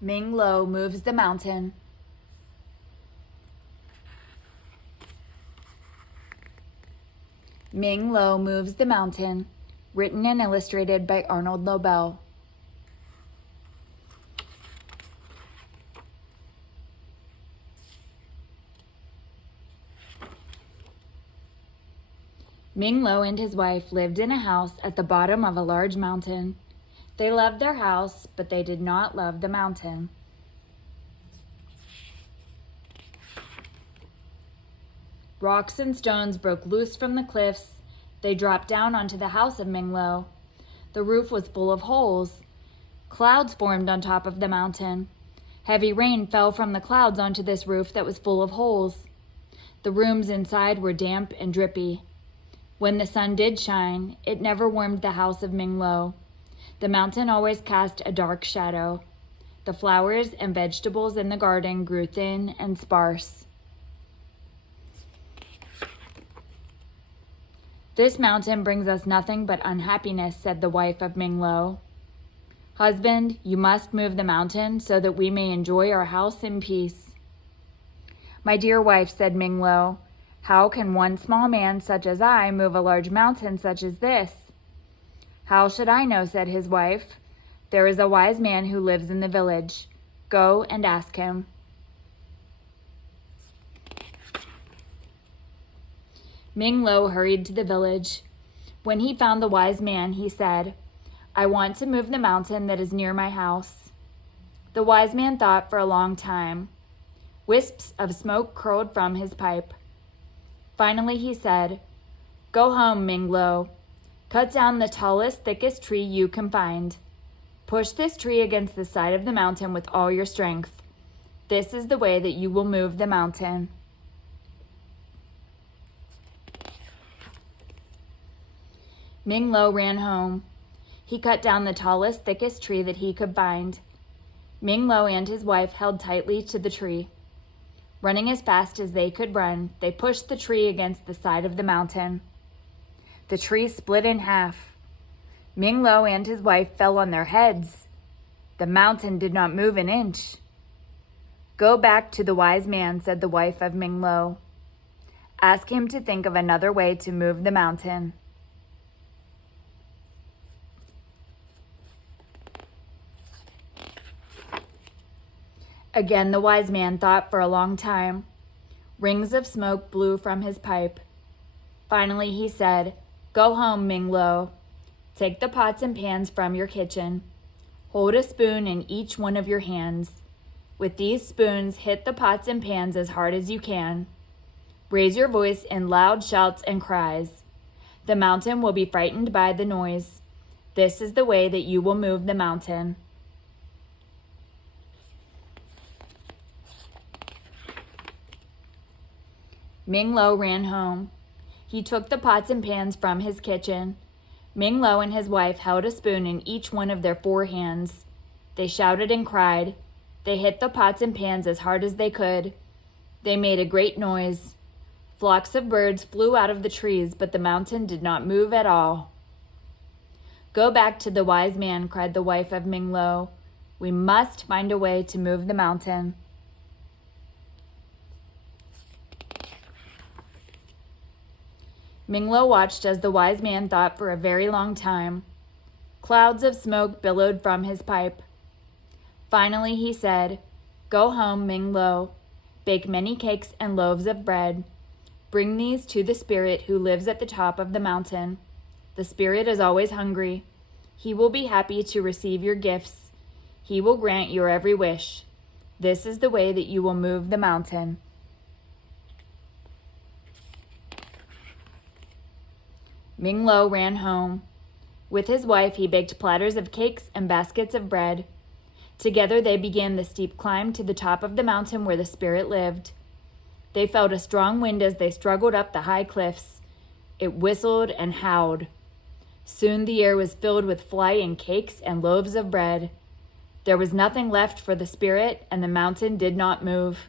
Ming moves the mountain. Ming moves the mountain. Written and illustrated by Arnold Lobel. Ming and his wife lived in a house at the bottom of a large mountain. They loved their house, but they did not love the mountain. Rocks and stones broke loose from the cliffs. They dropped down onto the house of Ming. The roof was full of holes. Clouds formed on top of the mountain. Heavy rain fell from the clouds onto this roof that was full of holes. The rooms inside were damp and drippy. When the sun did shine, it never warmed the house of Ming. The mountain always cast a dark shadow. The flowers and vegetables in the garden grew thin and sparse. "This mountain brings us nothing but unhappiness," said the wife of Ming. "Husband, you must move the mountain so that we may enjoy our house in peace." "My dear wife," said Ming, "how can one small man such as I move a large mountain such as this?" "How should I know?" said his wife. "There is a wise man who lives in the village. Go and ask him." Ming hurried to the village. When he found the wise man, he said, "I want to move the mountain that is near my house." The wise man thought for a long time. Wisps of smoke curled from his pipe. Finally he said, "Go home, Ming. Cut down the tallest, thickest tree you can find. Push this tree against the side of the mountain with all your strength. This is the way that you will move the mountain." Ming ran home. He cut down the tallest, thickest tree that he could find. Ming and his wife held tightly to the tree. Running as fast as they could run, they pushed the tree against the side of the mountain. The tree split in half. Ming and his wife fell on their heads. The mountain did not move an inch. "Go back to the wise man," said the wife of Ming. "Ask him to think of another way to move the mountain." Again, the wise man thought for a long time. Rings of smoke blew from his pipe. Finally, he said, "Go home, Ming. Take the pots and pans from your kitchen. Hold a spoon in each one of your hands. With these spoons, hit the pots and pans as hard as you can. Raise your voice in loud shouts and cries. The mountain will be frightened by the noise. This is the way that you will move the mountain." Ming ran home. He took the pots and pans from his kitchen. Ming and his wife held a spoon in each one of their 4 hands. They shouted and cried. They hit the pots and pans as hard as they could. They made a great noise. Flocks of birds flew out of the trees, but the mountain did not move at all. "Go back to the wise man," cried the wife of Ming. "We must find a way to move the mountain." Ming watched as the wise man thought for a very long time. Clouds of smoke billowed from his pipe. Finally he said, "Go home, Ming. Bake many cakes and loaves of bread. Bring these to the spirit who lives at the top of the mountain. The spirit is always hungry. He will be happy to receive your gifts. He will grant your every wish. This is the way that you will move the mountain." Ming ran home. With his wife, he baked platters of cakes and baskets of bread. Together they began the steep climb to the top of the mountain where the spirit lived. They felt a strong wind as they struggled up the high cliffs. It whistled and howled. Soon the air was filled with flying cakes and loaves of bread. There was nothing left for the spirit, and the mountain did not move.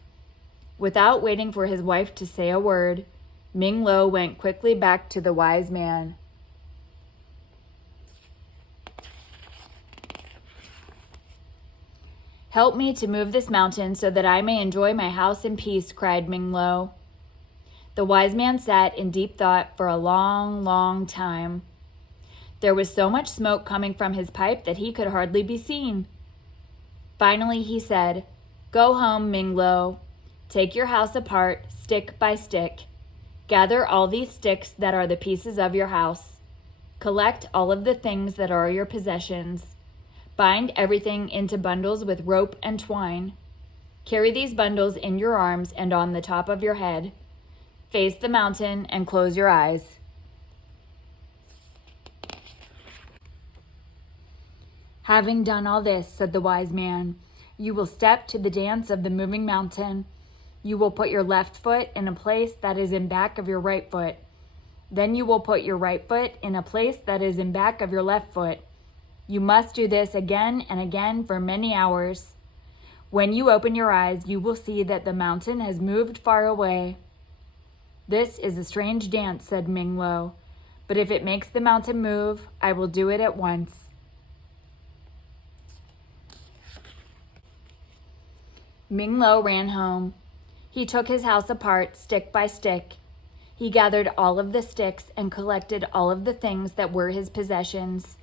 Without waiting for his wife to say a word, Ming went quickly back to the wise man. "Help me to move this mountain so that I may enjoy my house in peace," cried Ming Lo. The wise man sat in deep thought for a long, long time. There was so much smoke coming from his pipe that he could hardly be seen. Finally he said, "Go home, Ming Lo. Take your house apart, stick by stick. Gather all these sticks that are the pieces of your house. Collect all of the things that are your possessions. Bind everything into bundles with rope and twine. Carry these bundles in your arms and on the top of your head. Face the mountain and close your eyes." "Having done all this," said the wise man, "you will step to the dance of the moving mountain. You will put your left foot in a place that is in back of your right foot. Then you will put your right foot in a place that is in back of your left foot. You must do this again and again for many hours. When you open your eyes, you will see that the mountain has moved far away." "This is a strange dance," said Ming Lo, "but if it makes the mountain move, I will do it at once." Ming Lo ran home. He took his house apart, stick by stick. He gathered all of the sticks and collected all of the things that were his possessions.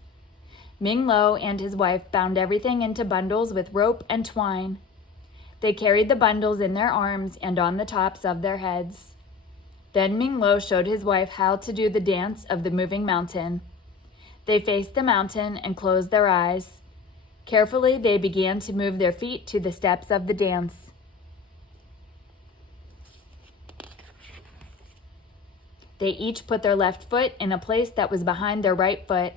Ming Lo and his wife bound everything into bundles with rope and twine. They carried the bundles in their arms and on the tops of their heads. Then Ming Lo showed his wife how to do the dance of the moving mountain. They faced the mountain and closed their eyes. Carefully, they began to move their feet to the steps of the dance. They each put their left foot in a place that was behind their right foot.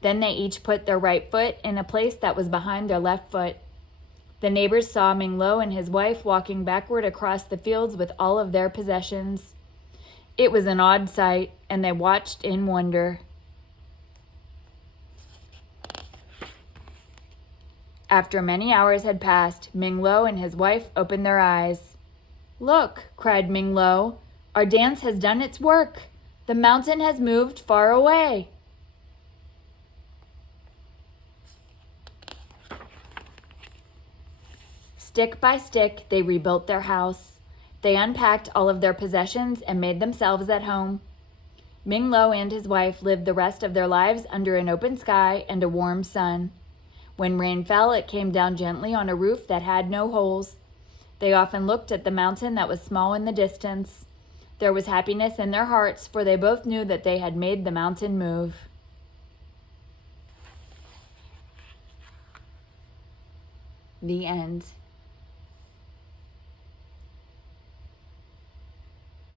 Then they each put their right foot in a place that was behind their left foot. The neighbors saw Ming Lo and his wife walking backward across the fields with all of their possessions. It was an odd sight, and they watched in wonder. After many hours had passed, Ming Lo and his wife opened their eyes. "Look," cried Ming Lo, "our dance has done its work. The mountain has moved far away." Stick by stick, they rebuilt their house. They unpacked all of their possessions and made themselves at home. Ming Lo and his wife lived the rest of their lives under an open sky and a warm sun. When rain fell, it came down gently on a roof that had no holes. They often looked at the mountain that was small in the distance. There was happiness in their hearts, for they both knew that they had made the mountain move. The end.